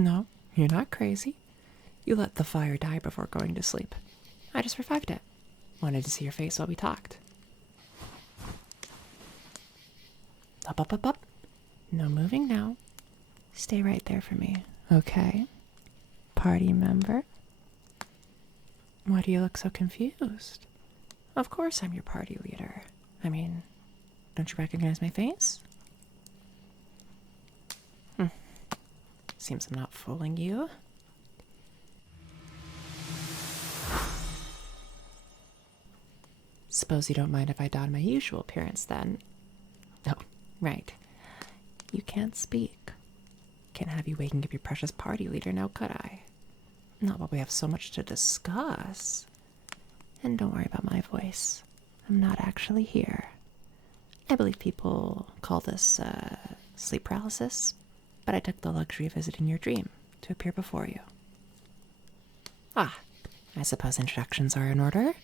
No, you're not crazy. You let the fire die before going to sleep. I just revived it. Wanted to see your face while we talked. Up, up, up, up. No moving now. Stay right there for me, okay? Party member? Why do you look so confused? Of course I'm your party leader. I mean, don't you recognize my face? Seems I'm not fooling you. Suppose you don't mind if I don my usual appearance then. Oh, right. You can't speak. Can't have you waking up your precious party leader now, could I? Not while we have so much to discuss. And don't worry about my voice. I'm not actually here. I believe people call this sleep paralysis, but I took the luxury of visiting your dream to appear before you. I suppose introductions are in order.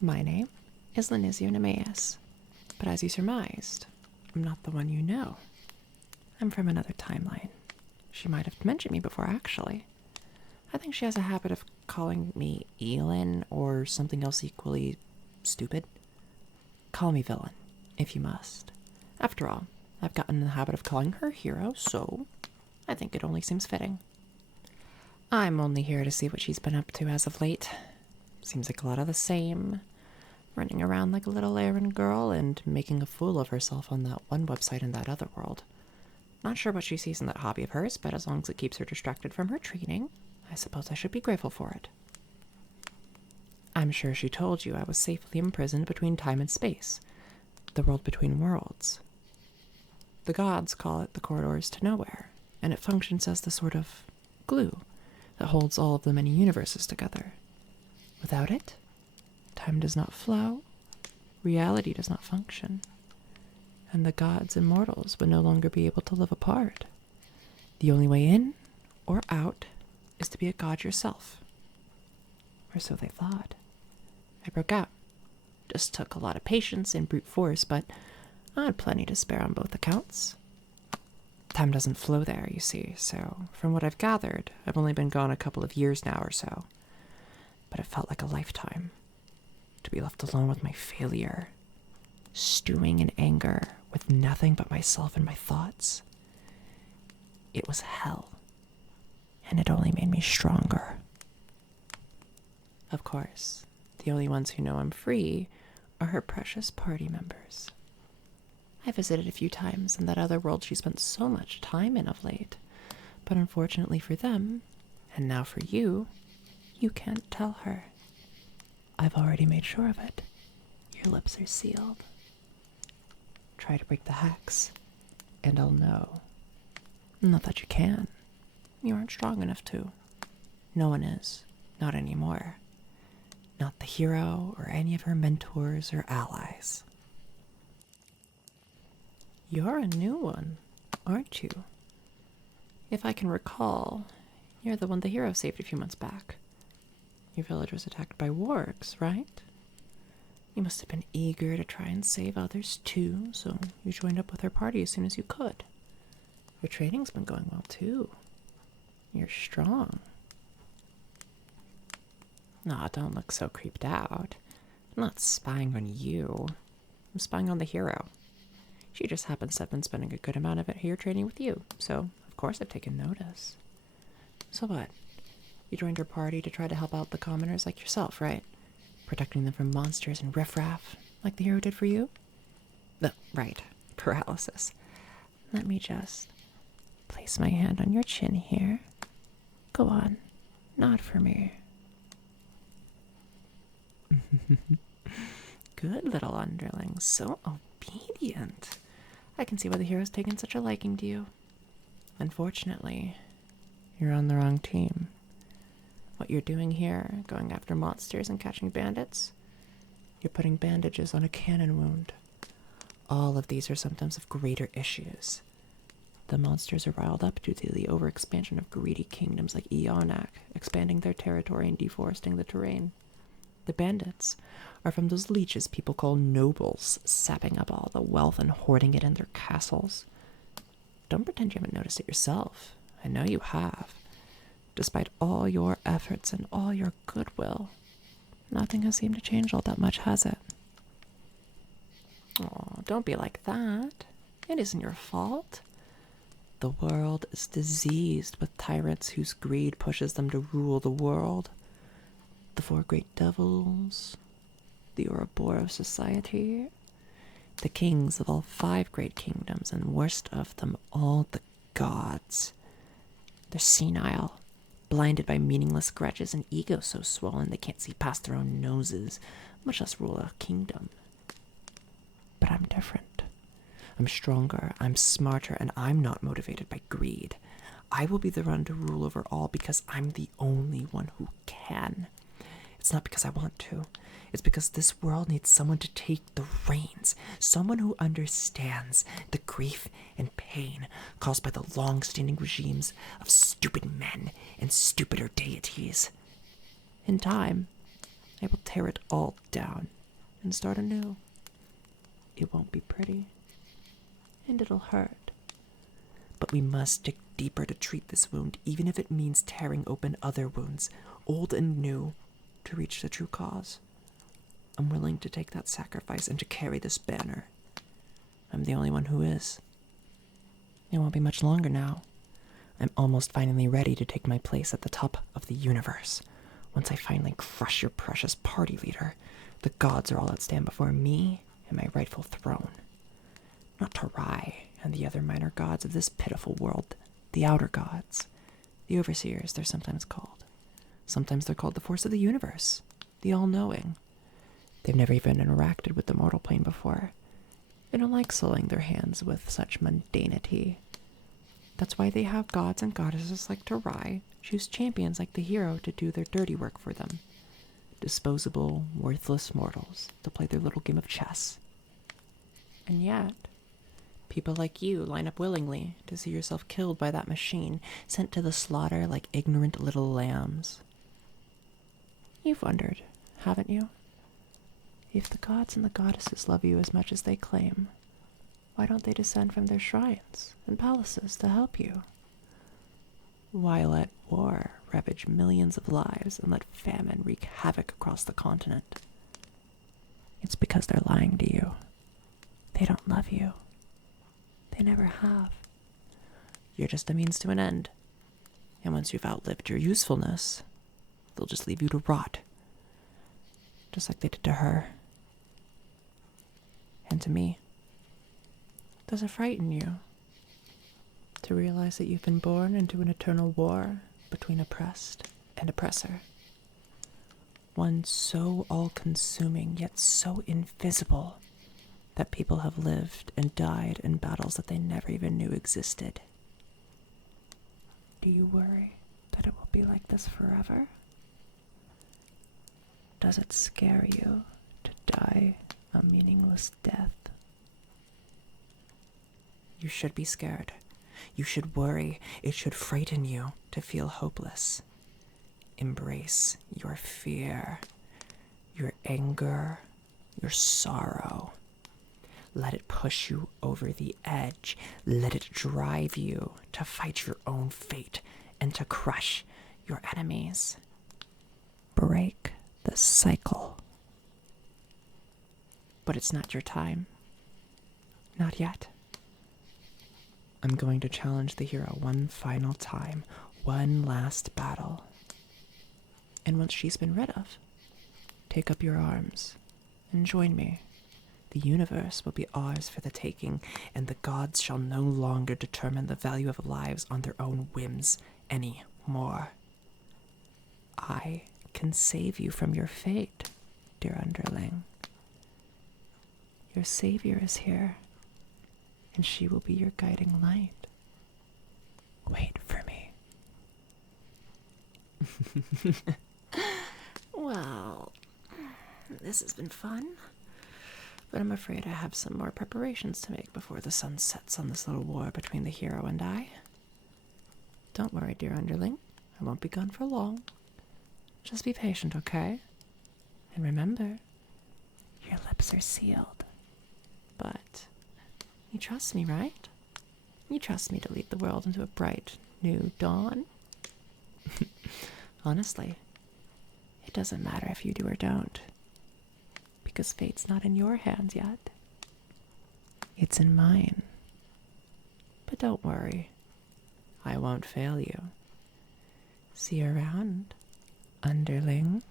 My name is Linizio, but as you surmised, I'm not the one you know. I'm from another timeline. She might have mentioned me before, actually. I think she has a habit of calling me Elin or something else equally stupid. Call me villain, if you must. After all, I've gotten in the habit of calling her hero, so I think it only seems fitting. I'm only here to see what she's been up to as of late. Seems like a lot of the same. Running around like a little errand girl and making a fool of herself on that one website in that other world. Not sure what she sees in that hobby of hers, but as long as it keeps her distracted from her training, I suppose I should be grateful for it. I'm sure she told you I was safely imprisoned between time and space, the world between worlds. The gods call it the corridors to nowhere, and it functions as the sort of glue that holds all of the many universes together. Without it, time does not flow, reality does not function, and the gods and mortals would no longer be able to live apart. The only way in or out is to be a god yourself. Or so they thought. I broke out. Just took a lot of patience and brute force, but I had plenty to spare on both accounts. Time doesn't flow there, you see, so from what I've gathered, I've only been gone a couple of years now or so. But it felt like a lifetime. To be left alone with my failure, stewing in anger with nothing but myself and my thoughts. It was hell, and it only made me stronger. Of course, the only ones who know I'm free are her precious party members. I visited a few times in that other world she spent so much time in of late, but unfortunately for them, and now for you, you can't tell her. I've already made sure of it. Your lips are sealed. Try to break the hex, and I'll know. Not that you can. You aren't strong enough to. No one is. Not anymore. Not the hero or any of her mentors or allies. You're a new one, aren't you? If I can recall, you're the one the hero saved a few months back. Your village was attacked by wargs, right? You must have been eager to try and save others too, so you joined up with her party as soon as you could. Your training's been going well too. You're strong. Aw, don't look so creeped out. I'm not spying on you. I'm spying on the hero. She just happens to have been spending a good amount of it here training with you, so of course I've taken notice. So what? You joined her party to try to help out the commoners like yourself, right? Protecting them from monsters and riffraff, like the hero did for you? Right, paralysis. Let me just place my hand on your chin here. Go on, nod for me. Good little underling, so obedient. I can see why the hero's taken such a liking to you. Unfortunately, you're on the wrong team. What you're doing here, going after monsters and catching bandits, you're putting bandages on a cannon wound. All of these are symptoms of greater issues. The monsters are riled up due to the overexpansion of greedy kingdoms like Eonak, expanding their territory and deforesting the terrain. The bandits are from those leeches people call nobles, sapping up all the wealth and hoarding it in their castles. Don't pretend you haven't noticed it yourself. I know you have. Despite all your efforts and all your goodwill, nothing has seemed to change all that much, has it? Oh, don't be like that. It isn't your fault. The world is diseased with tyrants whose greed pushes them to rule the world. The four great devils, the Ouroboros of society, the kings of all 5 great kingdoms, and worst of them all, the gods. They're senile, blinded by meaningless grudges, and egos so swollen they can't see past their own noses, much less rule a kingdom. But I'm different. I'm stronger, I'm smarter, and I'm not motivated by greed. I will be the one to rule over all because I'm the only one who can. It's not because I want to. It's because this world needs someone to take the reins, someone who understands the grief and pain caused by the long-standing regimes of stupid men and stupider deities. In time, I will tear it all down and start anew. It won't be pretty, and it'll hurt. But we must dig deeper to treat this wound, even if it means tearing open other wounds, old and new, to reach the true cause. I'm willing to take that sacrifice and to carry this banner. I'm the only one who is. It won't be much longer now. I'm almost finally ready to take my place at the top of the universe. Once I finally crush your precious party leader, the gods are all that stand before me and my rightful throne. Not Tarai and the other minor gods of this pitiful world, the outer gods. The overseers, they're sometimes called. Sometimes they're called the force of the universe, the all-knowing. They've never even interacted with the mortal plane before. They don't like sullying their hands with such mundanity. That's why they have gods and goddesses like Tarai choose champions like the hero to do their dirty work for them. Disposable, worthless mortals to play their little game of chess. And yet, people like you line up willingly to see yourself killed by that machine, sent to the slaughter like ignorant little lambs. You've wondered, haven't you? If the gods and the goddesses love you as much as they claim, why don't they descend from their shrines and palaces to help you? Why let war ravage millions of lives and let famine wreak havoc across the continent? It's because they're lying to you. They don't love you. They never have. You're just a means to an end. And once you've outlived your usefulness, they'll just leave you to rot. Just like they did to her. And to me. Does it frighten you to realize that you've been born into an eternal war between oppressed and oppressor? One so all-consuming, yet so invisible, that people have lived and died in battles that they never even knew existed. Do you worry that it will be like this forever? Does it scare you to die a meaningless death? You should be scared. You should worry. It should frighten you to feel hopeless. Embrace your fear, your anger, your sorrow. Let it push you over the edge. Let it drive you to fight your own fate and to crush your enemies. Break the cycle. But it's not your time. Not yet. I'm going to challenge the hero one final time, one last battle. And once she's been rid of, take up your arms and join me. The universe will be ours for the taking, and the gods shall no longer determine the value of lives on their own whims any more. I can save you from your fate, dear underling. Your savior is here, and she will be your guiding light. Wait for me. Well, this has been fun. But I'm afraid I have some more preparations to make before the sun sets on this little war between the hero and I. Don't worry, dear underling. I won't be gone for long. Just be patient, okay? And remember, your lips are sealed. But you trust me, right? You trust me to lead the world into a bright, new dawn? Honestly, it doesn't matter if you do or don't, because fate's not in your hands yet. It's in mine. But don't worry, I won't fail you. See you around, underling.